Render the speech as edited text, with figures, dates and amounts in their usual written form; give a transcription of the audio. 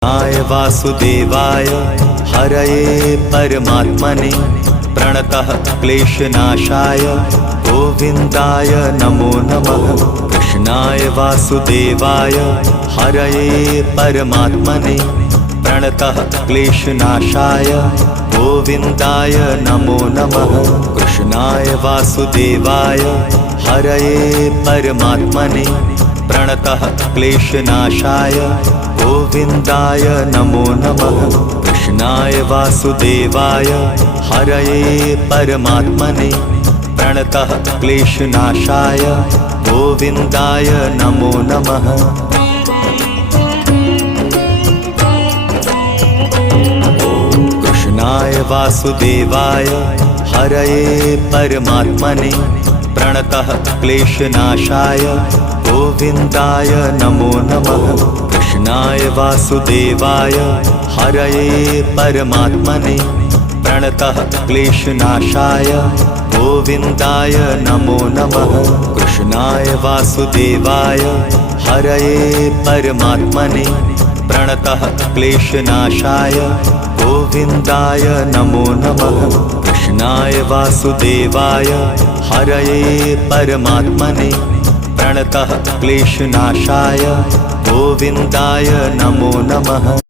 वासुदेवाय हरये परमात्मने प्रणतः क्लेशनाशाय गोविन्दाय नमो नमः। कृष्णाय वासुदेवाय हरये परमात्मने प्रणतः क्लेशनाशाय गोविन्दाय नमो नमः। कृष्णाय वासुदेवाय हरये परमात्मने प्रणतः क्लेशनाशाय गोविन्दाय नमो नमः। कृष्णाय वासुदेवाय हरये परमात्मने प्रणतः क्लेशनाशाय गोविन्दाय नमो नमः। कृष्णाय वासुदेवाय हरये परमात्मने प्रणतः क्लेशनाशाय गोविन्दाय नमो नमः। कृष्णाय वासुदेवाय हरये परमात्मने प्रणतः क्लेशनाशाय गोविन्दाय नमो नमः। कृष्णाय वासुदेवाय हरये परमात्मने प्रणतः क्लेशनाशाय गोविन्दाय नमो नमः। कृष्णाय वासुदेवाय हरये परमात्मने प्रणतः क्लेशनाशाय गोविन्दाय नमो नमः।